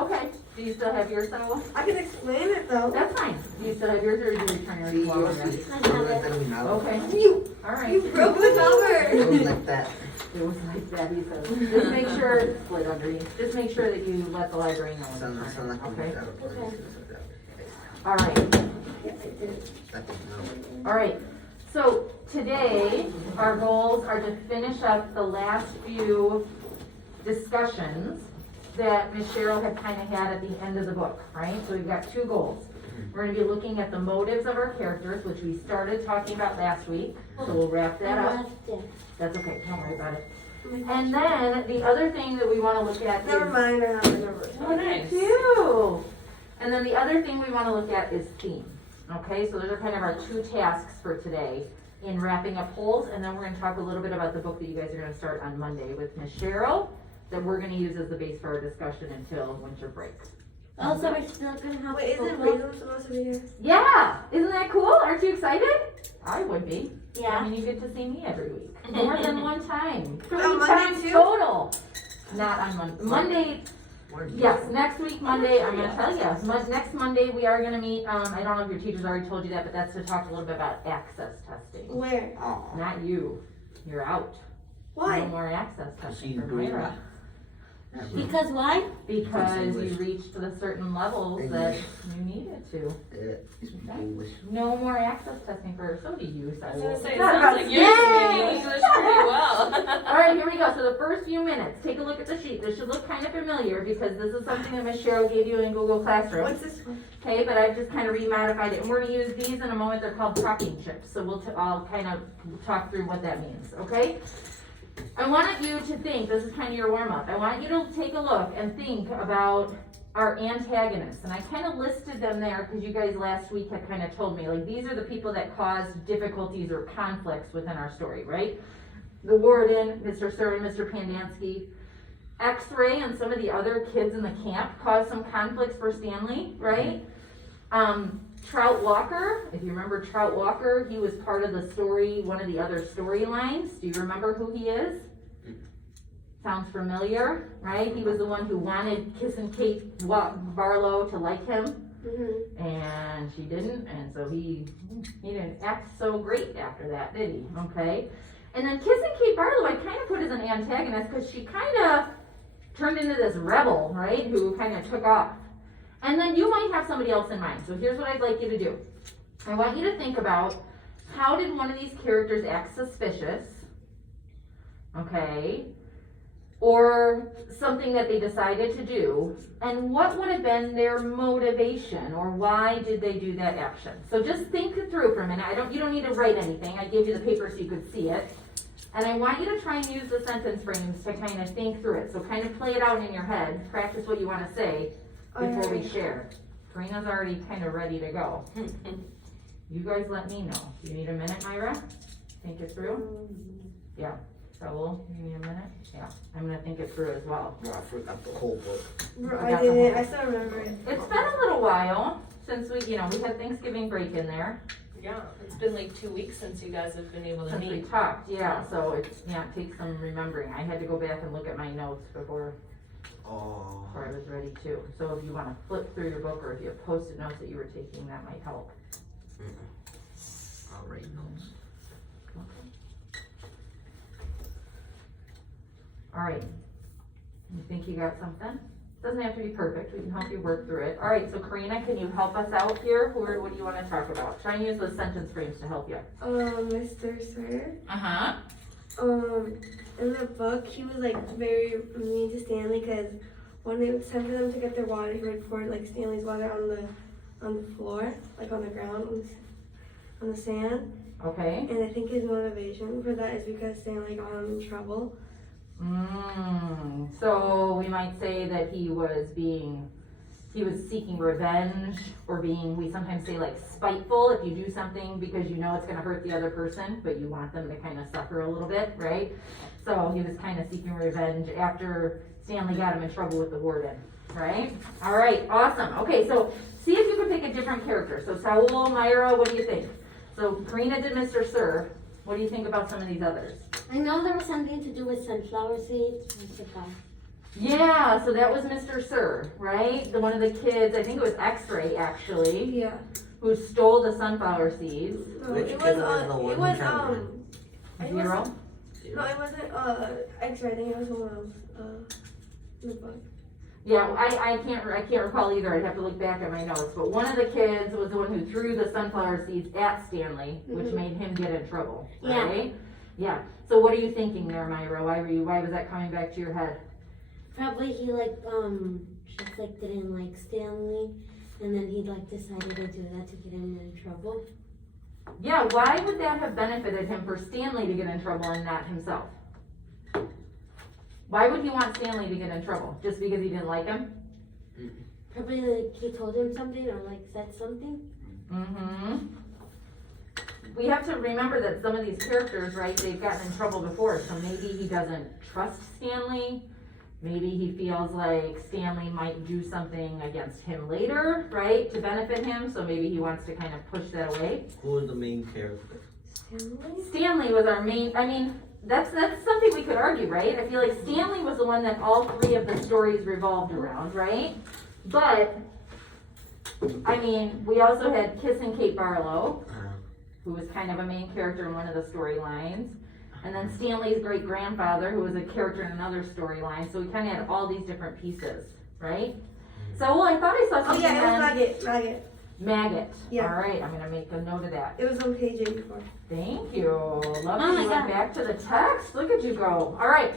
Okay, do you still have yours, Saul? I can explain it though. That's fine. Do you still have yours or do you return yours? while we're ready? Okay, alright. You broke the cover. It was like that. It was like that, he said. Just make sure, split underneath, just make sure that you let the library know. when you turn it, Okay, alright, alright. So today, our goals are to finish up the last few discussions that Ms. Cheryl had kind of had at the end of the book, right? So we've got two goals. We're going to be looking at the motives of our characters, which we started talking about last week. So we'll wrap that up. That's okay, don't worry about it. And then the other thing that we want to look at Never is... mind, I have the number. Oh, nice. Too. And then the other thing we want to look at is theme. Okay, so those are kind of our two tasks for today in wrapping up polls, and then we're going to talk a little bit about the book that you guys are going to start on Monday with Ms. Cheryl, that we're going to use as the base for our discussion until winter break. Oh, so we're still gonna have Wait, isn't Rachel supposed to be here? Yeah! Isn't that cool? Aren't you excited? I would be. I Yeah. mean, you get to see me every week. More than one time. 3 On Monday times too? total. Not on Monday. Monday, yes, next week, Monday, I'm gonna tell you. Next Monday, we are gonna meet, I don't know if your teachers already told you that, but that's to talk a little bit about access testing. Where? Not you. You're out. Why? No more access testing She's for doing Myra. Because why? Because you reached the certain levels that you needed to. English. No more access testing for her. So do you, I was gonna Saul. say, it sounds like you're speaking English pretty well. Alright, here we go. So the first few minutes, take a look at the sheet. This should look kind of familiar because this is something that Ms. Cheryl gave you in Google Classroom. What's this one? Okay, but I've just kind of remodified it. And we're gonna use these in a moment. They're called tracking chips. So I'll kind of talk through what that means, okay? I want you to think, this is kind of your warm-up. I want you to take a look and think about our antagonists. And I kind of listed them there because you guys last week had kind of told me, like, these are the people that caused difficulties or conflicts within our story, right? The warden, Mr. Sir and Mr. Pandansky. X-Ray and some of the other kids in the camp caused some conflicts for Stanley, right? Trout Walker, if you remember Trout Walker, he was part of the story, one of the other storylines. Do you remember who he is? Sounds familiar, right? He was the one who wanted Kiss and Kate Barlow to like him, and she didn't, and so he didn't act so great after that, did he? Okay. And then Kiss and Kate Barlow, I kind of put as an antagonist because she kind of turned into this rebel, right? Who kind of took off. And then you might have somebody else in mind. So here's what I'd like you to do. I want you to think about, how did one of these characters act suspicious? Okay. Or something that they decided to do. And what would have been their motivation, or why did they do that action? So just think it through for a minute. You don't need to write anything. I gave you the paper so you could see it. And I want you to try and use the sentence frames to kind of think through it. So kind of play it out in your head. Practice what you want to say before we share. Karina's already kind of ready to go. You guys let me know. Do you need a minute, Myra? Think it through? Yeah. Raul, you need a minute? Yeah. I'm going to think it through as well. Bro, I forgot the whole book. Bro, I didn't. I still remember it. It's been a little while since we had Thanksgiving break in there. Yeah, it's been like 2 weeks since you guys have been able to Since we meet. talked, yeah. So it takes some remembering. I had to go back and look at my notes before I was ready too. So if you want to flip through your book, or if you have post-it notes that you were taking, that might help. I'll write notes. Okay. All right. You think you got something? Doesn't have to be perfect. We can help you work through it. All right. So Karina, can you help us out here? What do you want to talk about? Try and use those sentence frames to help you. Mr. Sir. In the book, he was like very mean to Stanley because when it was time for them to get their water, he would pour like Stanley's water on the floor, like on the ground, on the sand. Okay. And I think his motivation for that is because Stanley got him in trouble. So we might say that he was seeking revenge, or we sometimes say like spiteful if you do something because you know it's going to hurt the other person, but you want them to kind of suffer a little bit, right? So he was kind of seeking revenge after Stanley got him in trouble with the warden, right? All right, awesome. Okay, so see if you can pick a different character. So Saul, Myra, what do you think? So Karina did Mr. Sir. What do you think about some of these others? I know there was something to do with sunflower seeds. Yeah, so that was Mr. Sir, right? One of the kids, I think it was X-Ray actually, Yeah. who stole the sunflower seeds. No, Which it kid was was the one it who was tried to run? it Zero? wasn't- No, it wasn't X-ray. I think it was someone else. In the book. Yeah, I can't recall either. I'd have to look back at my notes. But one of the kids was the one who threw the sunflower seeds at Stanley, which Mhm. made him get in trouble. Yeah. Right? Yeah. So what are you thinking there, Myra? Why was that coming back to your head? Probably he just like didn't like Stanley, and then he like decided to do that to get him in trouble. Yeah, why would that have benefited him for Stanley to get in trouble and not himself? Why would he want Stanley to get in trouble? Just because he didn't like him? Probably like he told him something or like said something. Mm-hmm. We have to remember that some of these characters, right, they've gotten in trouble before, so maybe he doesn't trust Stanley. Maybe he feels like Stanley might do something against him later, right, to benefit him, so maybe he wants to kind of push that away. Who was the main character? Stanley was our main, I mean, that's something we could argue, right? I feel like Stanley was the one that all three of the stories revolved around, right? But, I mean, we also had Kiss and Kate Barlow, who was kind of a main character in one of the storylines. And then Stanley's great grandfather, who was a character in another storyline. So we kind of had all these different pieces, right? So, well, I thought I saw Oh something yeah, it was on Maggot. Maggot. Yeah. All right, I'm gonna make a note of that. It was on page 84. Thank you. Love Oh you my went God. back to the text. Look at you go. All right.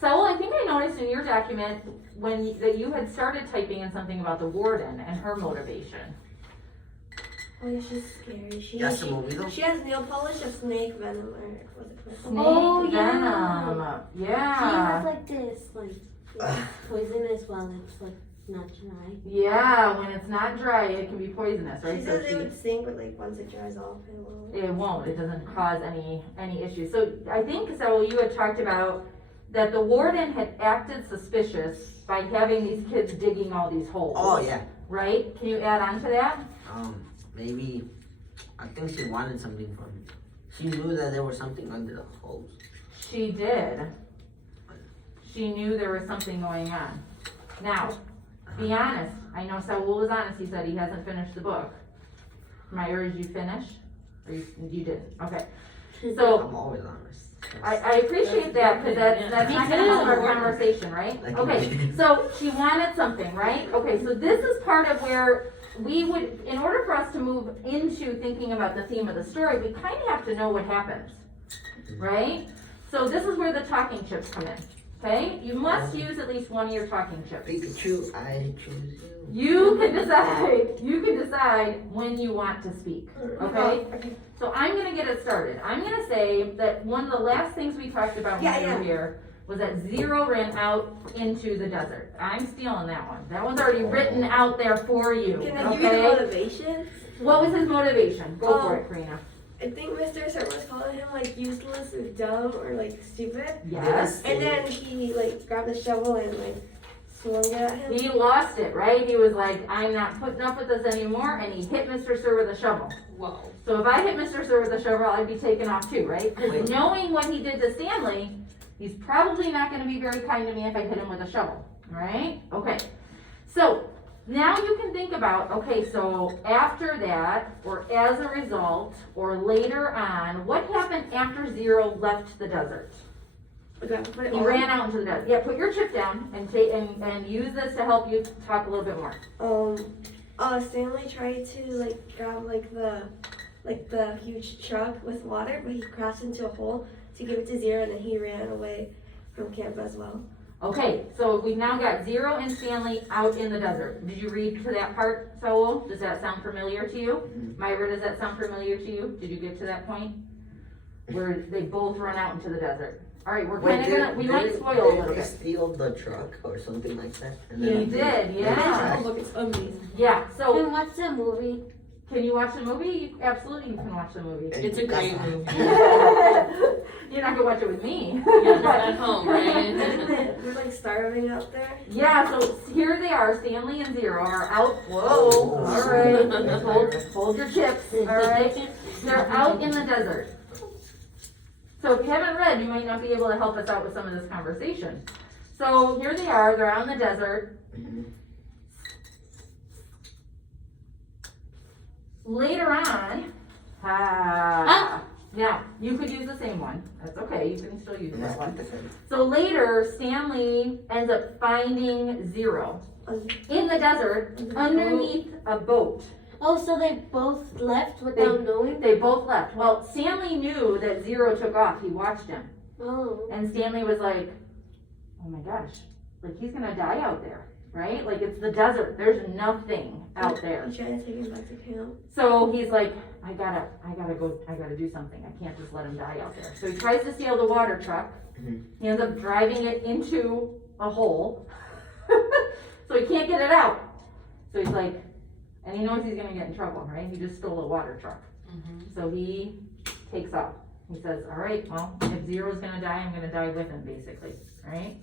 So I think I noticed in your document that you had started typing in something about the warden and her motivation. Oh yeah, she's scary. That's the movie though? She has nail polish of snake venom, or what's it called? Snake Oh, yeah. venom. He Yeah. has like this like it's poisonous while it's like not dry. Yeah, when it's not dry, it can be poisonous, right? She So says it would sink, but like once it dries off, it won't. it won't. It doesn't cause any issues. So I think so. You had talked about that the warden had acted suspicious by having these kids digging all these holes. Oh yeah. Right? Can you add on to that? Maybe I think she wanted something from him. She knew that there was something under the holes. She did. She knew there was something going on. Now, be honest. I know Saul was honest. He said he hasn't finished the book. Myra, did you finish? Or you didn't? Okay. So I'm always honest. I appreciate that because that's Me not gonna too. help our conversation, right? Like Okay, me. so she wanted something, right? Okay, so this is part of where we would, in order for us to move into thinking about the theme of the story, we kind of have to know what happens, right? So this is where the talking chips come in, okay? You must use at least one of your talking chips. Pikachu, I choose you. You can decide when you want to speak, okay? So I'm gonna get it started. I'm gonna say that one of the last things we talked about when we were here was that Zero ran out into the desert. I'm stealing that one. That one's already written out there for you, Can I give you the okay? motivation? What was his motivation? Go for Um, it, Karina. I think Mr. Sir was calling him like useless or dumb or like stupid. Yes. And then he like grabbed a shovel and like swung it at him. He lost it, right? He was like, I'm not putting up with this anymore, and he hit Mr. Sir with a shovel. Whoa. So if I hit Mr. Sir with a shovel, I'd be taken off too, right? Because Wait. knowing what he did to Stanley, he's probably not gonna be very kind to me if I hit him with a shovel, right? Okay, so now you can think about, okay, so after that, or as a result, or later on, what happened after Zero left the desert? Okay, put it He on. ran out into the desert. Yeah, put your chip down and use this to help you talk a little bit more. Stanley tried to like grab like the huge truck with water, but he crashed into a hole to give it to Zero, and then he ran away from camp as well. Okay, so we've now got Zero and Stanley out in the desert. Did you read to that part, Saul? Does that sound familiar to you? Myra, does that sound familiar to you? Did you get to that point? Where they both run out into the desert. All right, we're kind of gonna, we might spoil a little Did he bit. steal the truck or something like that? And He then- did, yeah. Oh, look, it's amazing. Yeah, so Can watch the movie. can you watch the movie? Absolutely, you can watch the movie. It's a great movie. You're not gonna watch it with me. Yeah, just at home, right? We're like starving out there. Yeah, so here they are, Stanley and Zero are out, whoa, all right, hold your chips, all right? They're out in the desert. So if you haven't read, you might not be able to help us out with some of this conversation. So here they are, they're out in the desert. Later on, now, you could use the same one. That's okay, you can still use Let's that one. keep the same. So later, Stanley ends up finding Zero in the desert underneath a boat. Oh, so they both left without knowing? They both left. Well, Stanley knew that Zero took off. He watched him. Oh. And Stanley was like, oh my gosh, like he's gonna die out there, right? Like it's the desert. There's nothing out there. I'm trying to take him back to camp. So he's like, I gotta do something. I can't just let him die out there. So he tries to steal the water truck. He ends up driving it into a hole. So he can't get it out. So he's like, and he knows he's gonna get in trouble, right? He just stole a water truck. So he takes off. He says, all right, well, if Zero's gonna die, I'm gonna die with him, basically, right?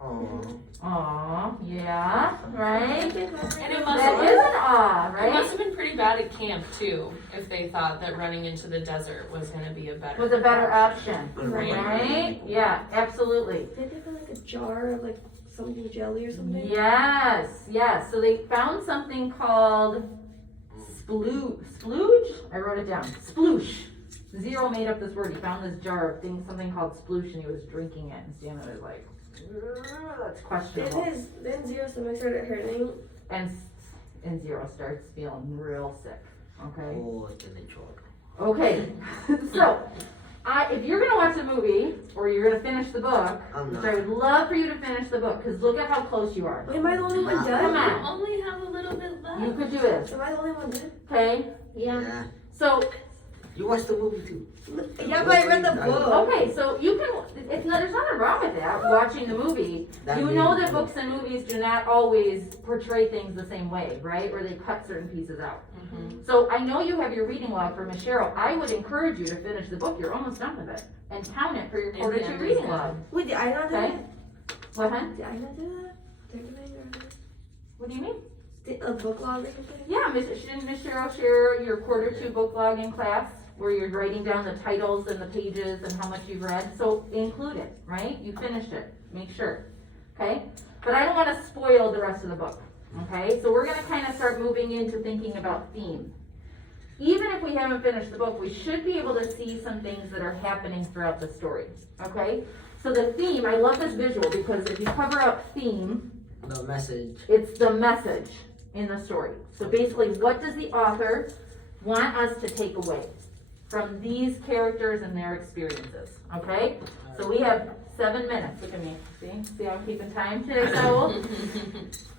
Aww. Aw, yeah, right? And it must That is an awe, It right? must have been pretty bad at camp too, if they thought that running into the desert was gonna be a better. Was a better option, Right. right? Yeah, absolutely. Did they put like a jar of like something jelly or something? Yes, yes. So they found something called splooge? I wrote it down. Sploosh. Zero made up this word. He found this jar of things, something called sploosh, and he was drinking it. And Stanley was like, that's questionable. Then Zero's stomach started hurting. And Zero starts feeling real sick. Okay. Oh, it's in the truck. Okay. So, if you're gonna watch the movie or you're gonna finish the book, I'm which not. I would love for you to finish the book, because look at how close you are. Wait, am I the only one Come done? on. Only have a little bit left. You could do this. Am I the only one done? Okay. Yeah. Yeah. So, You watched the movie too. Yeah, but I read the book. okay, so you can, there's nothing wrong with that, watching the movie. That You movie- know that books and movies do not always portray things the same way, right? Or they cut certain pieces out. So I know you have your reading log for Miss Cheryl. I would encourage you to finish the book. You're almost done with it. And count it for your quarter the two end reading is log. Wait, did I not do Okay. that? What, huh? Did I not do that? Did I do that? What do you mean? Did a book log or something? Yeah, didn't Miss Cheryl share your quarter two book log in class? Where you're writing down the titles and the pages and how much you've read? So include it, right? You finished it. Make sure. Okay? But I don't want to spoil the rest of the book. Okay? So we're going to kind of start moving into thinking about theme. Even if we haven't finished the book, we should be able to see some things that are happening throughout the story. Okay? So the theme, I love this visual because if you cover up theme, The message. it's the message in the story. So basically, what does the author want us to take away from these characters and their experiences? Okay? So we have 7 minutes. Look at me. See how I'm keeping time today, so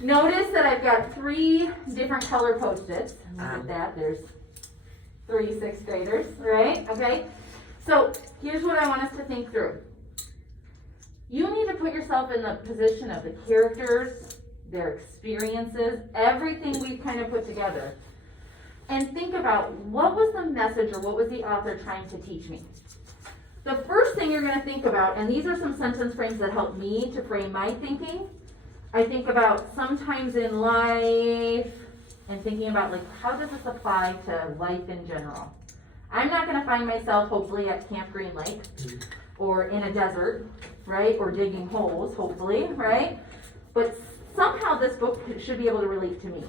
notice that I've got 3 different color Post-its. Look at that. There's 3 6th graders, right? Okay? So here's what I want us to think through. You need to put yourself in the position of the characters, their experiences, everything we've kind of put together. And think about what was the message or what was the author trying to teach me? The first thing you're going to think about, and these are some sentence frames that help me to frame my thinking. I think about sometimes in life and thinking about like how does this apply to life in general? I'm not going to find myself hopefully at Camp Green Lake or in a desert, right? Or digging holes, hopefully, right? But somehow this book should be able to relate to me.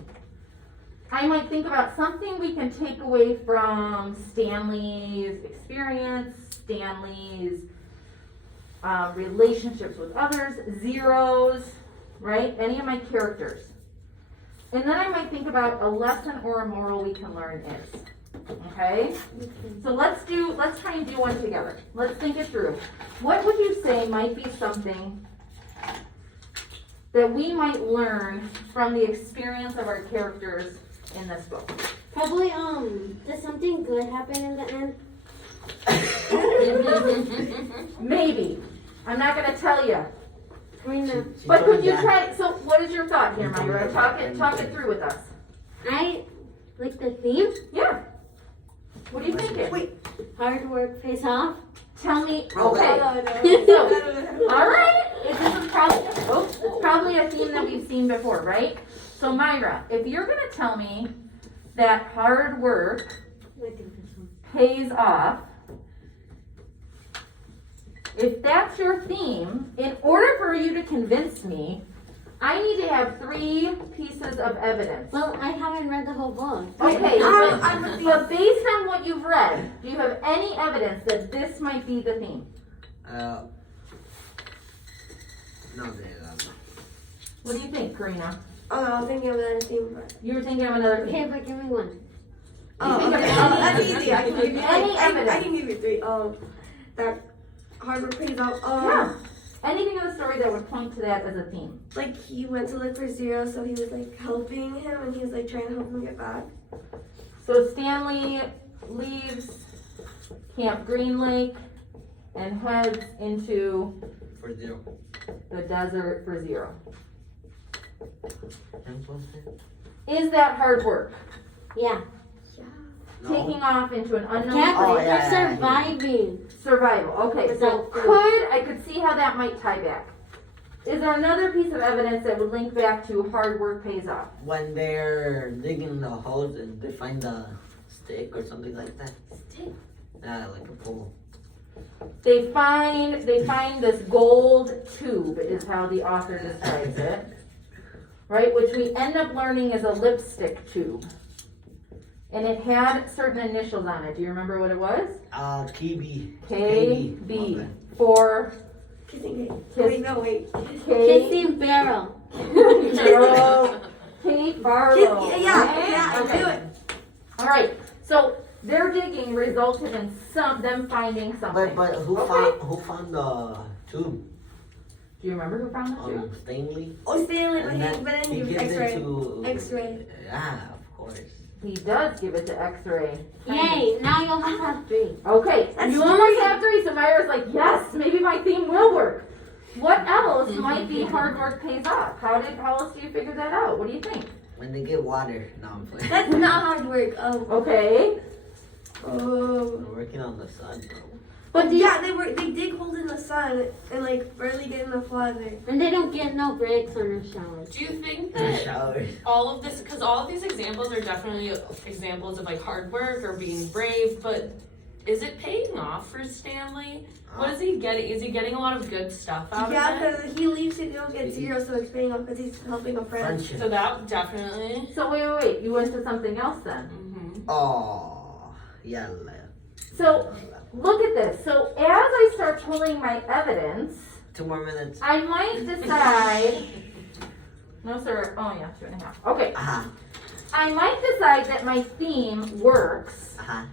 I might think about something we can take away from Stanley's experience, Stanley's relationships with others, Zero's, right? Any of my characters. And then I might think about a lesson or a moral we can learn is. Okay? So let's try and do one together. Let's think it through. What would you say might be something that we might learn from the experience of our characters in this book? Probably, does something good happen in the end? Maybe. I'm not gonna tell you. Kind of. But could you try, so what is your thought here, Myra? Talk it through with us. I like the theme. Yeah. What do you think? Wait. Hard work pays off. Tell me, Oh, okay. No. All right, it's probably a theme that we've seen before, right? So Myra, if you're gonna tell me that hard work I think this one. pays off, if that's your theme, in order for you to convince me, I need to have 3 pieces of evidence. Well, I haven't read the whole book. Okay, I'm with you. but based on what you've read, do you have any evidence that this might be the theme? No, they don't. What do you think, Karina? Oh, I was thinking of another theme, but. You were thinking of another theme. Okay, but give me one. Oh, think of okay. any That's evidence. easy. I can give you Any I evidence. can give you 3. That hard work pays off. Yeah. Anything in the story that would point to that as a theme. Like he went to look for Zero, so he was like helping him, and he was like trying to help him get back. So Stanley leaves Camp Green Lake and heads into For 0. the desert for Zero. Entonces, Is that hard work? Yeah. no. Taking off into an unknown Yeah, Oh, place? they're yeah, yeah. surviving. Survival. Okay, so I could see how that might tie back. Is there another piece of evidence that would link back to hard work pays off? When they're digging the holes and they find a stick or something like that. Stick? Yeah, like a pole. They find this gold tube is how the author describes it. Right, which we end up learning is a lipstick tube. And it had certain initials on it. Do you remember what it was? KB. KB Okay. for Kissing cake. Kiss- Wait, no, wait. Kate Kissing barrel. Barlow. Kate Barlow. Yeah, right? I Okay. knew it. All right. So their digging resulted in them finding something. But who Okay. found the tube? Do you remember who found the tube? Stanley. Oh, Stanley, but And then then he he gives X-ray. it to X-ray. Yeah, of course. He does give it to X-ray. Yay, now you almost have 3. Okay, That's you almost 3. have 3, so Myra's like, yes, maybe my theme will work. What else might be hard work pays off? How else do you figure that out? What do you think? When they get water. No, I'm playing. That's not hard work. Okay, We're working on the sun, bro. but do you, Yeah, they dig holes in the sun and like barely get enough water. And they don't get no breaks on their showers. Do you think The that shower. all of this, because all of these examples are definitely examples of like hard work or being brave, but is it paying off for Stanley? What is he getting? Is he getting a lot of good stuff out Yeah, of it? because he leaves to go get Zero, so it's paying off because he's helping a friend. Friendship. So that definitely. so wait, you went to something else then. Mm-hmm. Oh, yeah. So look at this. So as I start pulling my evidence, 2 more minutes. I might decide, no sir, oh yeah, 2.5. Okay, Uh-huh. I might decide that my theme works, Uh-huh.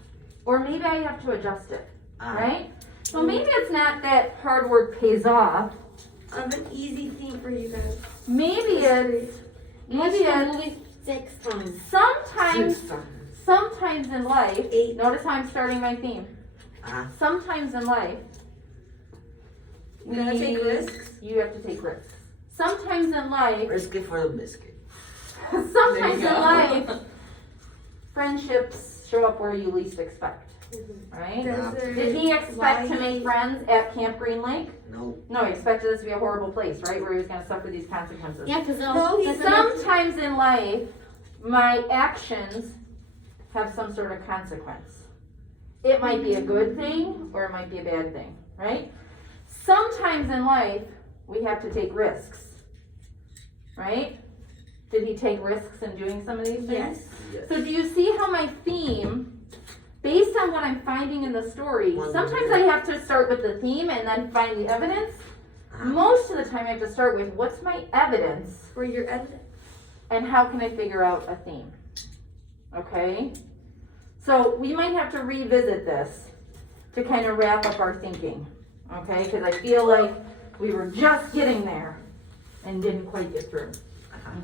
or maybe I have to adjust it, Uh-huh. right? So maybe it's not that hard work pays off. I have an easy theme for you guys. Maybe it's, Watch maybe the it's movie 6 times. sometimes in life, 8. notice how I'm starting my theme. Uh-huh. Sometimes in life, You gotta take risks. You have to take risks. Sometimes in life, Risk it for the biscuit. sometimes in There you go. life, friendships show up where you least expect, right? Desert, Did he expect to light. make friends at Camp Green Lake? No. No, he expected this to be a horrible place, right? Where he was gonna suffer these consequences. Yeah, because No, he Sometimes in life, my actions have some sort of consequence. It might be a good thing or it might be a bad thing, right? Sometimes in life, we have to take risks, right? Did he take risks in doing some of these things? Yes. So do you see how my theme, based on what I'm finding in the story, One sometimes minute. I have to start with the theme and then find the evidence. Uh-huh. Most of the time I have to start with what's my evidence For your evidence. and how can I figure out a theme? Okay? So we might have to revisit this to kind of wrap up our thinking. Okay? Because I feel like we were just getting there and didn't quite get through.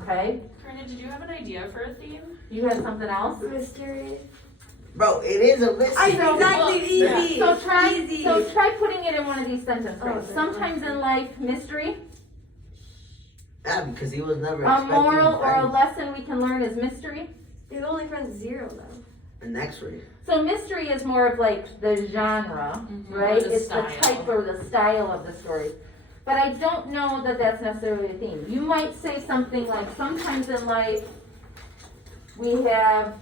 Okay? Karina, did you have an idea for a theme? You had something else? Mystery. Bro, it is a biscuit. Exactly, easy. So try Easy. putting it in one of these sentence frames. Okay. Sometimes in life, mystery, Yeah, because he was never a expecting moral or a friends. lesson we can learn is mystery. His only friend's Zero, though. An X-ray. So mystery is more of like the genre, Mhm. right? Or the It's style. the type or the style of the story. But I don't know that that's necessarily a theme. You might say something like, sometimes in life, we have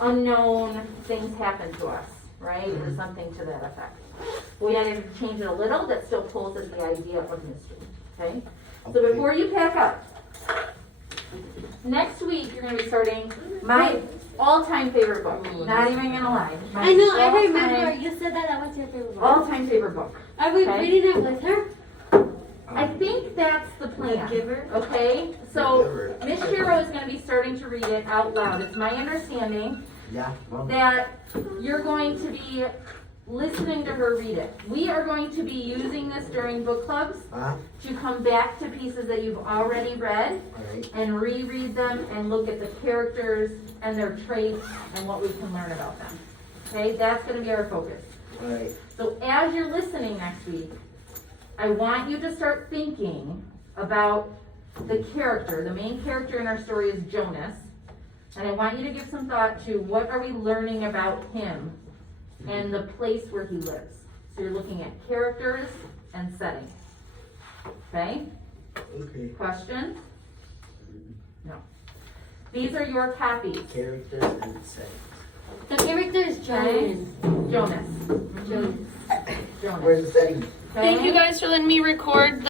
unknown things happen to us, right? Or something to that effect. We had to change it a little, that still pulls at the idea of mystery, okay? So before you pack up, next week you're gonna be starting my all-time favorite book, not even gonna lie. My I know, I all-time- remember, you said that was your favorite book. All-time favorite book. Are we Okay. reading it with her? I think that's the plan. Giver. Okay, so Miss Shiro is gonna be starting to read it out loud. It's my understanding Yeah, well, that you're going to be listening to her read it. We are going to be using this during book clubs to come back to pieces that you've already read alright, and reread them and look at the characters and their traits and what we can learn about them. Okay, that's gonna be our focus. alright, So as you're listening next week, I want you to start thinking about the character. The main character in our story is Jonas. And I want you to give some thought to what are we learning about him and the place where he lives. So you're looking at characters and setting. Okay? okay. Questions? No. These are your copies. Characters and settings. The character is Jonas. Jonas. Jonas. Jonas. Where's the setting? Okay? Thank you guys for letting me record